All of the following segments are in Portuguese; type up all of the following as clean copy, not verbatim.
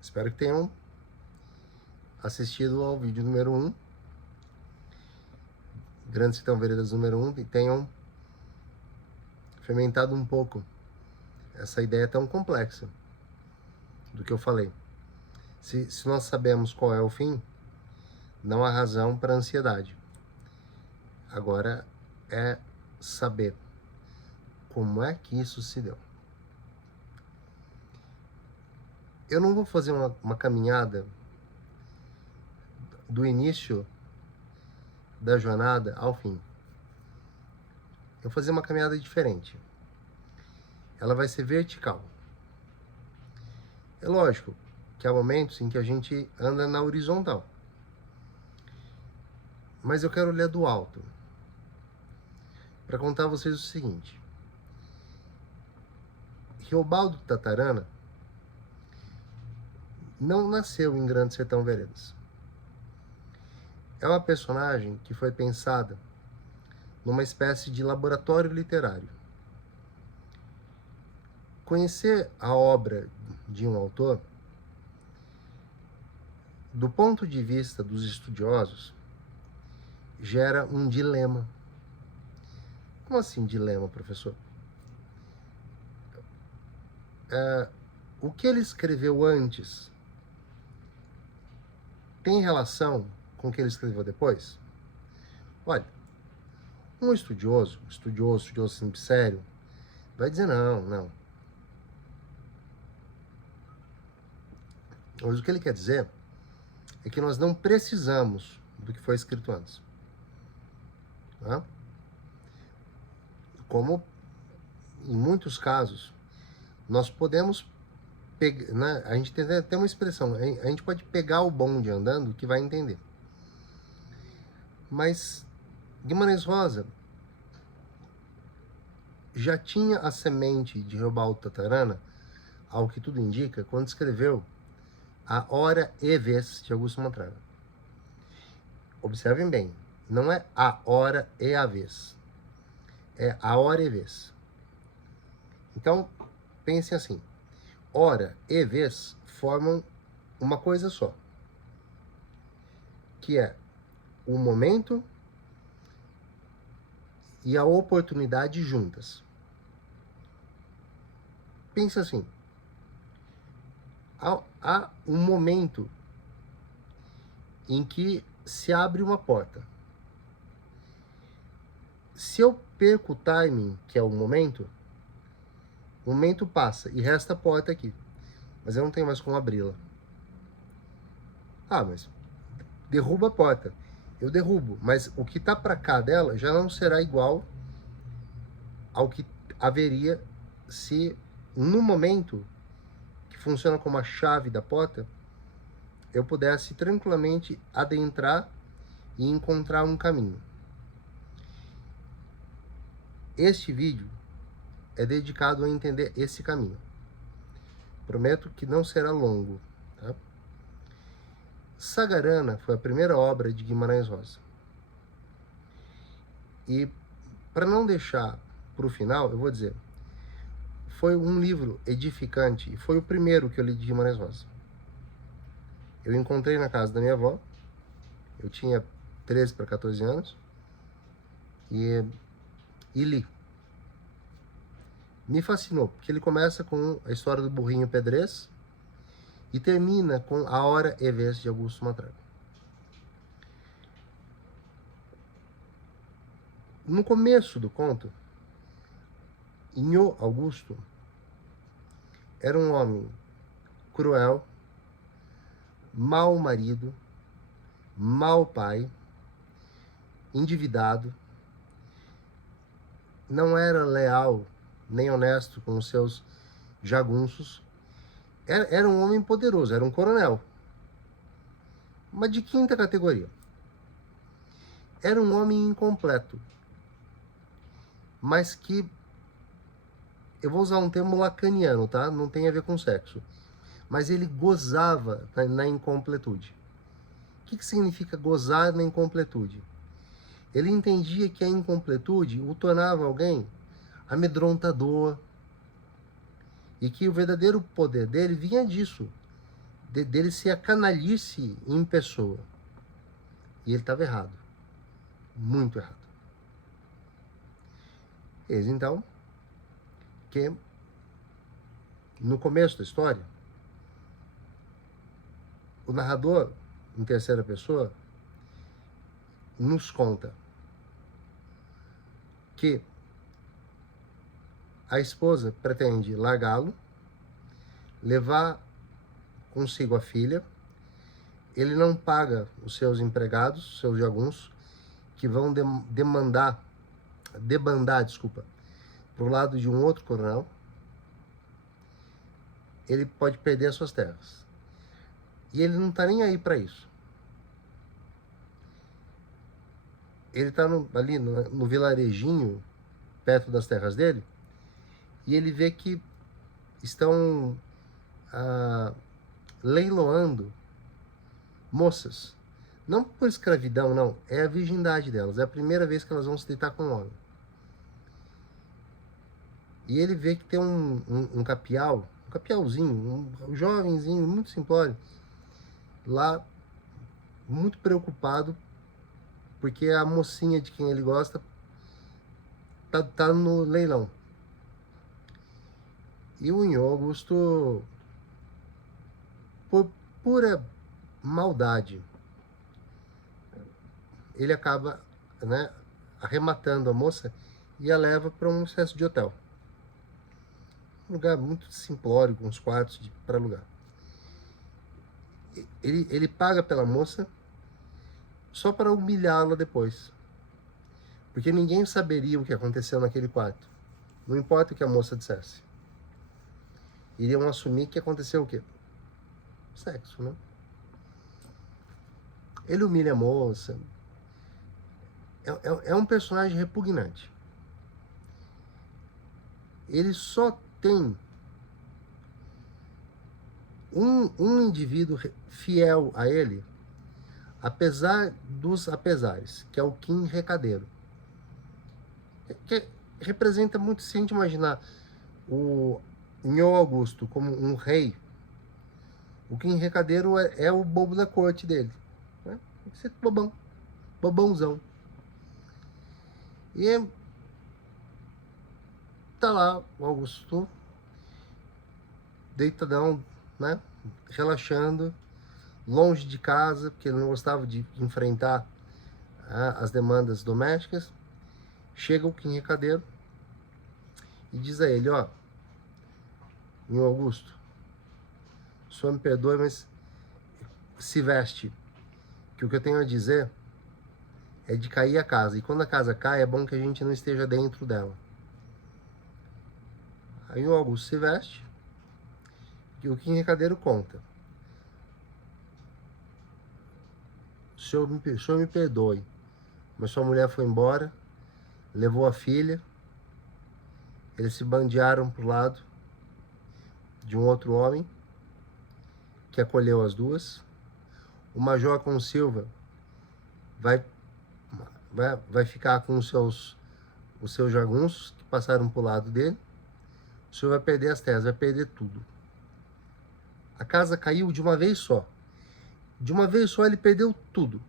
Espero que tenham assistido ao vídeo número 1, Grande Sertão Veredas número 1, e tenham fermentado um pouco essa ideia tão complexa do que eu falei. Se nós sabemos qual é o fim, não há razão para ansiedade. Agora é saber como é que isso se deu. Eu não vou fazer uma caminhada do início da jornada ao fim. Eu vou fazer uma caminhada diferente. Ela vai ser vertical. É lógico que há momentos em que a gente anda na horizontal. Mas eu quero olhar do alto para contar a vocês o seguinte. Reobaldo Tatarana não nasceu em Grande Sertão Veredas. É uma personagem que foi pensada numa espécie de laboratório literário. Conhecer a obra de um autor, do ponto de vista dos estudiosos, gera um dilema. Como assim dilema, professor? O que ele escreveu antes tem relação com o que ele escreveu depois? Olha, um estudioso assim, sério, vai dizer não. Mas o que ele quer dizer é que nós não precisamos do que foi escrito antes. Tá? Como, em muitos casos, nós podemos pegar, né? A gente tem até uma expressão, a gente pode pegar o bonde andando que vai entender. Mas Guimarães Rosa já tinha a semente de Reobaldo Tatarana, ao que tudo indica, quando escreveu A Hora e Vez de Augusto Montraro. Observem bem, não é a hora e a vez, é a hora e vez. Então, pensem assim, hora e vez formam uma coisa só, que é o momento e a oportunidade juntas. Pensa assim, há um momento em que se abre uma porta. Se eu perco o timing, que é o momento passa e resta a porta aqui, mas eu não tenho mais como abri-la. Ah, mas derruba a porta. Eu derrubo, mas o que está para cá dela já não será igual ao que haveria se no momento que funciona como a chave da porta eu pudesse tranquilamente adentrar e encontrar um caminho. Este vídeo é dedicado a entender esse caminho. Prometo que não será longo, tá? Sagarana foi a primeira obra de Guimarães Rosa. E para não deixar para o final, eu vou dizer, foi um livro edificante e foi o primeiro que eu li de Guimarães Rosa. Eu encontrei na casa da minha avó, eu tinha 13 para 14 anos, e li. Me fascinou, porque ele começa com a história do burrinho pedrez e termina com A Hora e Vez de Augusto Montraro. No começo do conto, Nhô Augusto era um homem cruel, mau marido, mau pai, endividado, não era leal nem honesto com os seus jagunços. Era um homem poderoso, era um coronel, mas de quinta categoria. Era um homem incompleto, mas que, eu vou usar um termo lacaniano, tá? Não tem a ver com sexo, mas ele gozava na incompletude. O que significa gozar na incompletude? Ele entendia que a incompletude o tornava alguém amedrontador, e que o verdadeiro poder dele vinha disso, dele ser a canalice em pessoa. E ele estava errado. Muito errado. Eis então que no começo da história, o narrador, em terceira pessoa, nos conta que a esposa pretende largá-lo, levar consigo a filha, ele não paga os seus empregados, seus jagunços, que vão debandar, para o lado de um outro coronel, ele pode perder as suas terras. E ele não está nem aí para isso. Ele está ali no vilarejinho, perto das terras dele, e ele vê que estão leiloando moças. Não por escravidão, não. É a virgindade delas. É a primeira vez que elas vão se deitar com um homem. E ele vê que tem um capialzinho, um jovenzinho, muito simplório, lá, muito preocupado, porque a mocinha de quem ele gosta tá no leilão. E o Nhô Augusto, por pura maldade, ele acaba, né, arrematando a moça e a leva para uma espécie de hotel. Um lugar muito simplório, com uns quartos para alugar. Ele paga pela moça só para humilhá-la depois. Porque ninguém saberia o que aconteceu naquele quarto. Não importa o que a moça dissesse. Iriam assumir que aconteceu o quê? Sexo, né? Ele humilha a moça. É um personagem repugnante. Ele só tem um indivíduo fiel a ele, apesar dos apesares, que é o Kim Recadeiro. Que representa muito, se a gente imaginar o Nhô Augusto como um rei, o Kim Recadeiro é o bobo da corte dele. Né? Tem que ser bobãozão. E tá lá o Augusto, deitadão, né? Relaxando, longe de casa, porque ele não gostava de enfrentar as demandas domésticas. Chega o Kim Recadeiro e diz a ele, ó, Nhô Augusto, o senhor me perdoe, mas se veste, que o que eu tenho a dizer é de cair a casa, e quando a casa cai, é bom que a gente não esteja dentro dela. Aí o Augusto se veste, e o Kim Recadeiro conta. O senhor me perdoe, mas sua mulher foi embora, levou a filha, eles se bandearam pro lado de um outro homem, que acolheu as duas. O Major Consilva vai ficar com os seus jagunços, que passaram pro lado dele. O senhor vai perder as terras, vai perder tudo. A casa caiu de uma vez só. De uma vez só ele perdeu tudo.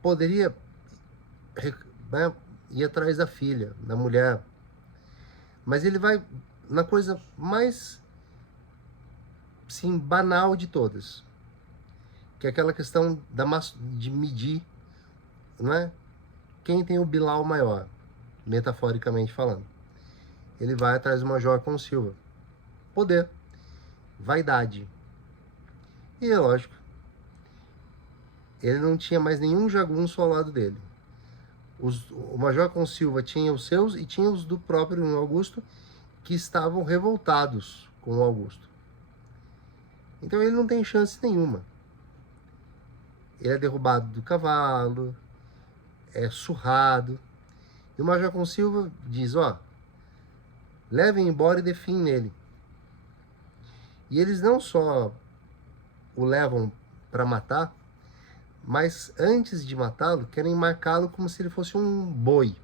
Poderia ir atrás da filha, da mulher. Mas ele vai na coisa mais, sim, banal de todas. Que é aquela questão de medir, não é? Quem tem o Bilal maior, metaforicamente falando. Ele vai atrás do Major Consilva. Poder. Vaidade. E é lógico, ele não tinha mais nenhum jagunço ao lado dele. O Major Consilva tinha os seus e tinha os do próprio Augusto, que estavam revoltados com o Augusto. Então ele não tem chance nenhuma. Ele é derrubado do cavalo, é surrado. E o Major Consilva diz, ó, levem embora e definem nele. E eles não só o levam para matar, mas antes de matá-lo, querem marcá-lo como se ele fosse um boi.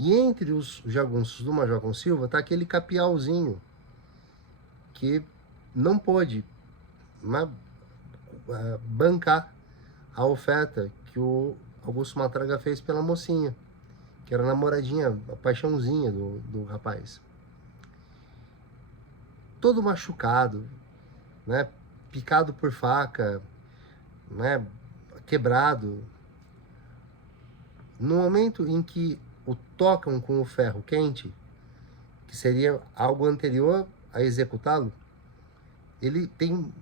E entre os jagunços do Major com Silva está aquele capialzinho que não pôde, né, bancar a oferta que o Augusto Matraga fez pela mocinha, que era a namoradinha, a paixãozinha do rapaz. Todo machucado, né, picado por faca, né, quebrado. No momento em que o tocam com o ferro quente, que seria algo anterior a executá-lo, ele tem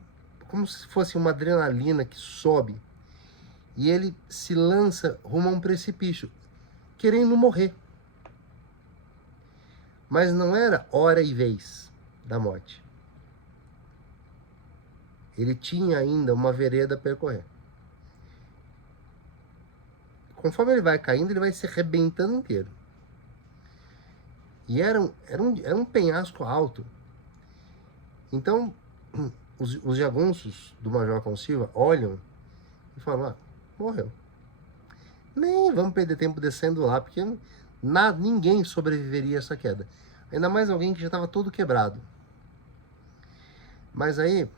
como se fosse uma adrenalina que sobe e ele se lança rumo a um precipício, querendo morrer. Mas não era hora e vez da morte. Ele tinha ainda uma vereda a percorrer. Conforme ele vai caindo, ele vai se arrebentando inteiro. E era um penhasco alto. Então, os jagunços do Major com Silva olham e falam, morreu. Nem vamos perder tempo descendo lá, porque ninguém sobreviveria a essa queda. Ainda mais alguém que já estava todo quebrado. Mas aí,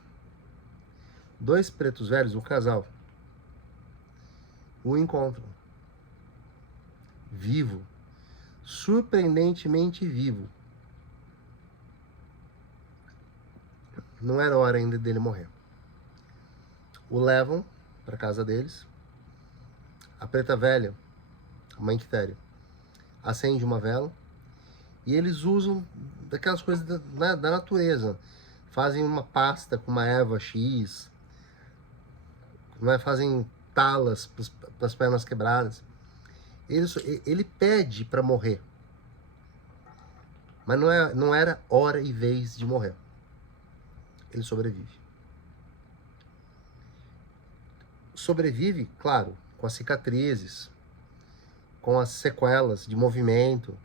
dois pretos velhos, um casal, o encontram. Vivo. Surpreendentemente vivo. Não era hora ainda dele morrer. O levam para casa deles. A preta velha, a mãe Quitéria, acende uma vela e eles usam daquelas coisas da natureza. Fazem uma pasta com uma erva X, né? Fazem talas para as pernas quebradas. Ele pede para morrer, mas não era hora e vez de morrer. Ele sobrevive. Sobrevive, claro, com as cicatrizes, com as sequelas de movimento.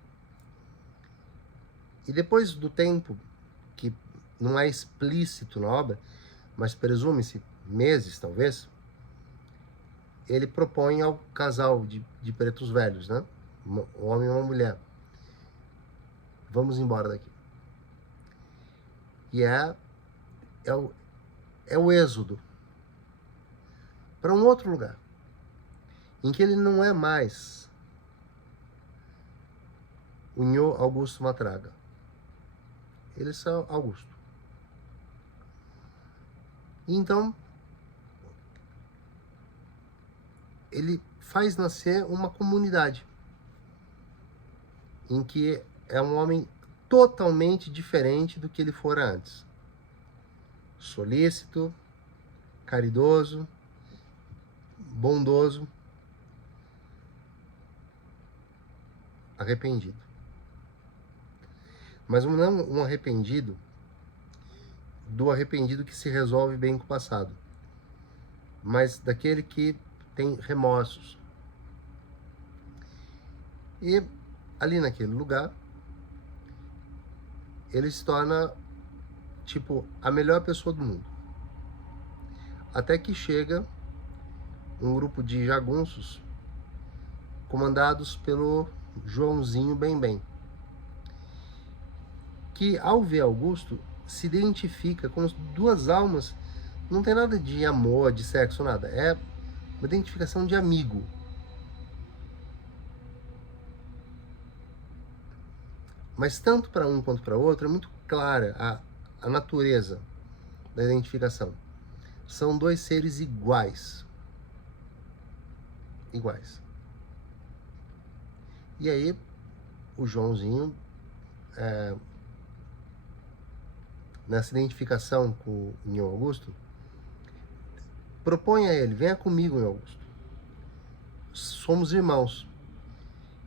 E depois do tempo, que não é explícito na obra, mas presume-se meses, talvez, ele propõe ao casal de pretos velhos, né? Um homem e uma mulher. Vamos embora daqui. E é o êxodo para um outro lugar, em que ele não é mais o Nhô Augusto Matraga. Ele é só Augusto. E então, ele faz nascer uma comunidade em que é um homem totalmente diferente do que ele fora antes. Solícito, caridoso, bondoso, arrependido. Mas não um arrependido do arrependido que se resolve bem com o passado, mas daquele que tem remorsos. E ali naquele lugar, ele se torna, tipo, a melhor pessoa do mundo. Até que chega um grupo de jagunços comandados pelo Joãozinho Bem, que ao ver Augusto se identifica com as duas almas. Não tem nada de amor, de sexo, nada. É uma identificação de amigo. Mas tanto para um quanto para outro é muito clara a natureza da identificação. São dois seres iguais. Iguais. E aí, o Joãozinho, nessa identificação com o Nhô Augusto, propõe a ele, venha comigo, Nhô Augusto. Somos irmãos.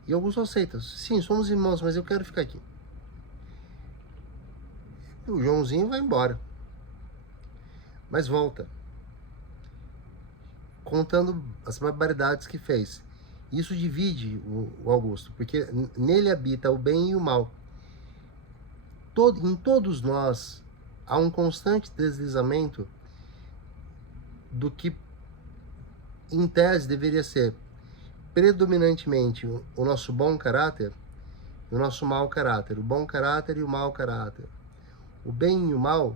E Augusto aceita. Sim, somos irmãos, mas eu quero ficar aqui. E o Joãozinho vai embora. Mas volta. Contando as barbaridades que fez. Isso divide o Augusto, porque nele habita o bem e o mal. Em todos nós há um constante deslizamento do que, em tese, deveria ser predominantemente o nosso bom caráter, e o nosso mau caráter, o bom caráter e o mau caráter. O bem e o mal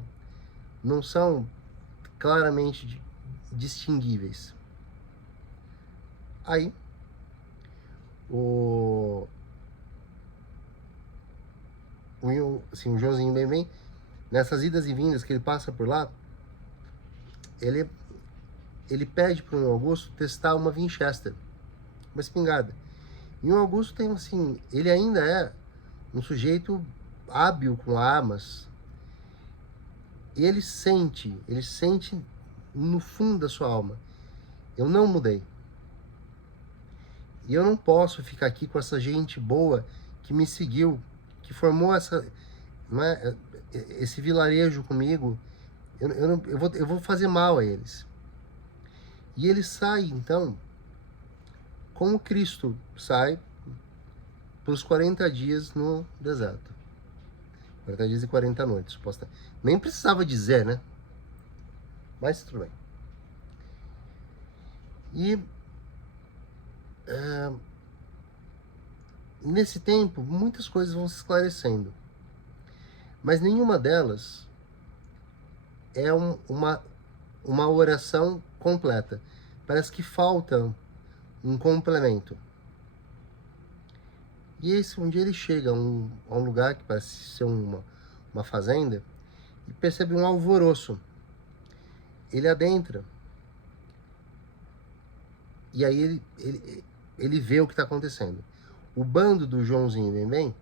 não são claramente distinguíveis. Aí, o assim, o Joãozinho bem, nessas idas e vindas que ele passa por lá, ele pede para o Augusto testar uma Winchester, uma espingarda. E o Augusto tem, assim, ele ainda é um sujeito hábil com armas. E ele sente no fundo da sua alma, eu não mudei. E eu não posso ficar aqui com essa gente boa que me seguiu, que formou essa, não é, esse vilarejo comigo. Eu vou fazer mal a eles. E ele sai, então, como Cristo sai para os 40 dias no deserto. 40 dias e 40 noites, supostamente. Nem precisava dizer, né? Mas tudo bem. E nesse tempo, muitas coisas vão se esclarecendo. Mas nenhuma delas é uma oração completa. Parece que falta um complemento. E um dia ele chega a um lugar que parece ser uma fazenda e percebe um alvoroço. Ele adentra. E aí ele vê o que está acontecendo. O bando do Joãozinho bem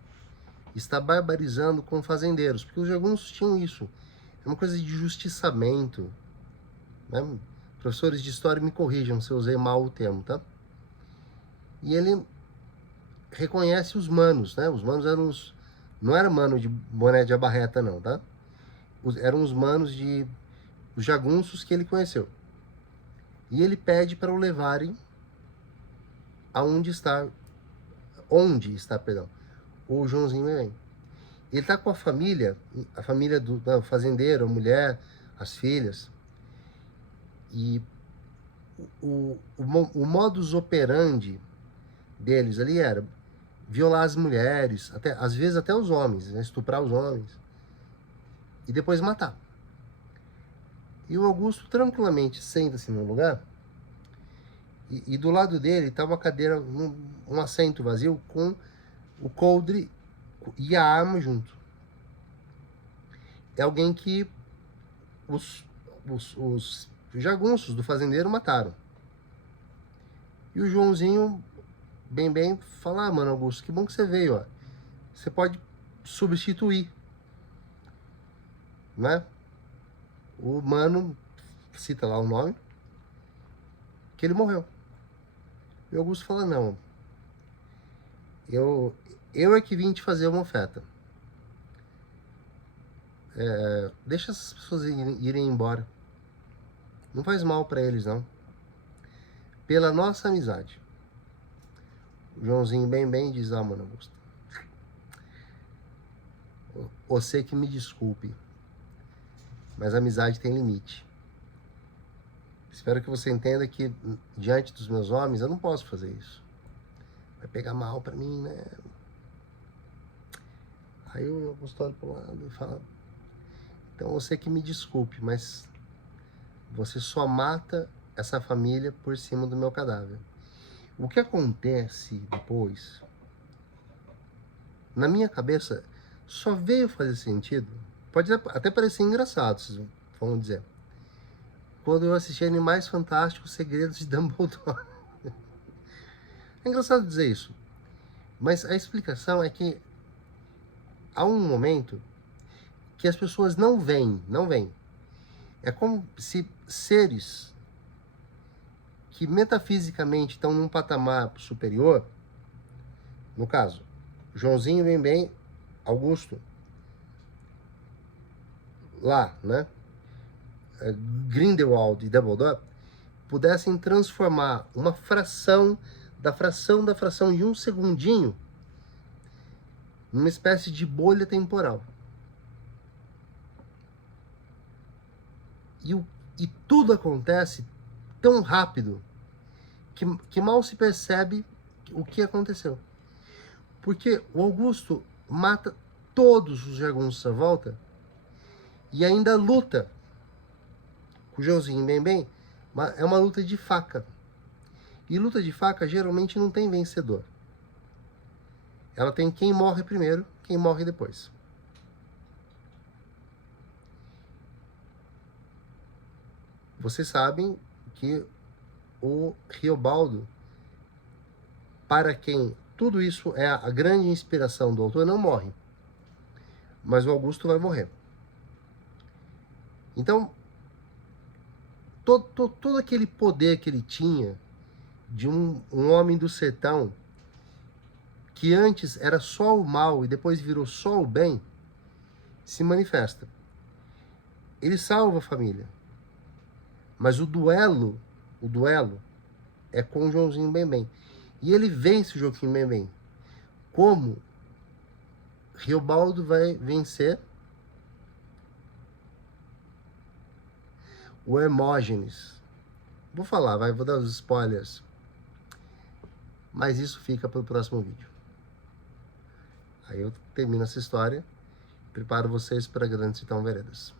está barbarizando com fazendeiros, porque os jagunços tinham isso. É uma coisa de justiçamento. Né? Professores de história me corrijam se eu usei mal o termo, tá? E ele reconhece os manos, né? Os manos eram não era mano de boné de abarreta, não, tá? Eram os manos os jagunços que ele conheceu. E ele pede para o levarem onde está, perdão, o Joãozinho bem. Ele está com a família do fazendeiro, a mulher, as filhas. E o modus operandi deles ali era violar as mulheres, às vezes até os homens, né? Estuprar os homens. E depois matar. E o Augusto tranquilamente senta-se num lugar e do lado dele está uma cadeira, um assento vazio com o coldre e a arma junto. É alguém que os jagunços do fazendeiro mataram. E o Joãozinho bem fala: mano, Augusto, que bom que você veio, ó. Você pode substituir, né? O mano cita lá o nome, que ele morreu. E o Augusto fala: não, eu é que vim te fazer uma oferta. Deixa as pessoas irem embora. Não faz mal para eles, não. Pela nossa amizade. O Joãozinho bem diz: mano, Augusto, você que me desculpe, mas a amizade tem limite. Espero que você entenda que diante dos meus homens eu não posso fazer isso. Vai pegar mal para mim, né? Aí o Augusto olha pro lado e fala: então você que me desculpe, mas você só mata essa família por cima do meu cadáver. O que acontece depois, na minha cabeça, só veio fazer sentido. Pode até parecer engraçado, vocês vão dizer, quando eu assisti Animais Fantásticos, Segredos de Dumbledore. É engraçado dizer isso, mas a explicação é que há um momento que as pessoas não veem. É como se seres que metafisicamente estão num patamar superior, no caso, Joãozinho bem, Augusto, lá, né? Grindelwald e Dumbledore, pudessem transformar uma fração de um segundinho numa espécie de bolha temporal. E tudo acontece tão rápido que mal se percebe o que aconteceu. Porque o Augusto mata todos os jagunços à volta e ainda luta com o Joãozinho bem bem. É uma luta de faca. E luta de faca geralmente não tem vencedor. Ela tem quem morre primeiro, quem morre depois. Vocês sabem que o Riobaldo, para quem tudo isso é a grande inspiração do autor, não morre. Mas o Augusto vai morrer. Então, todo aquele poder que ele tinha de um homem do sertão, que antes era só o mal e depois virou só o bem, se manifesta. Ele salva a família. Mas o duelo é com o Joãozinho Bem-Bem. E ele vence o Joaquim Bem-Bem. Como Riobaldo vai vencer o Hermógenes. Vou falar, vou dar os spoilers. Mas isso fica para o próximo vídeo. Aí eu termino essa história. Preparo vocês para Grande Sertão Veredas.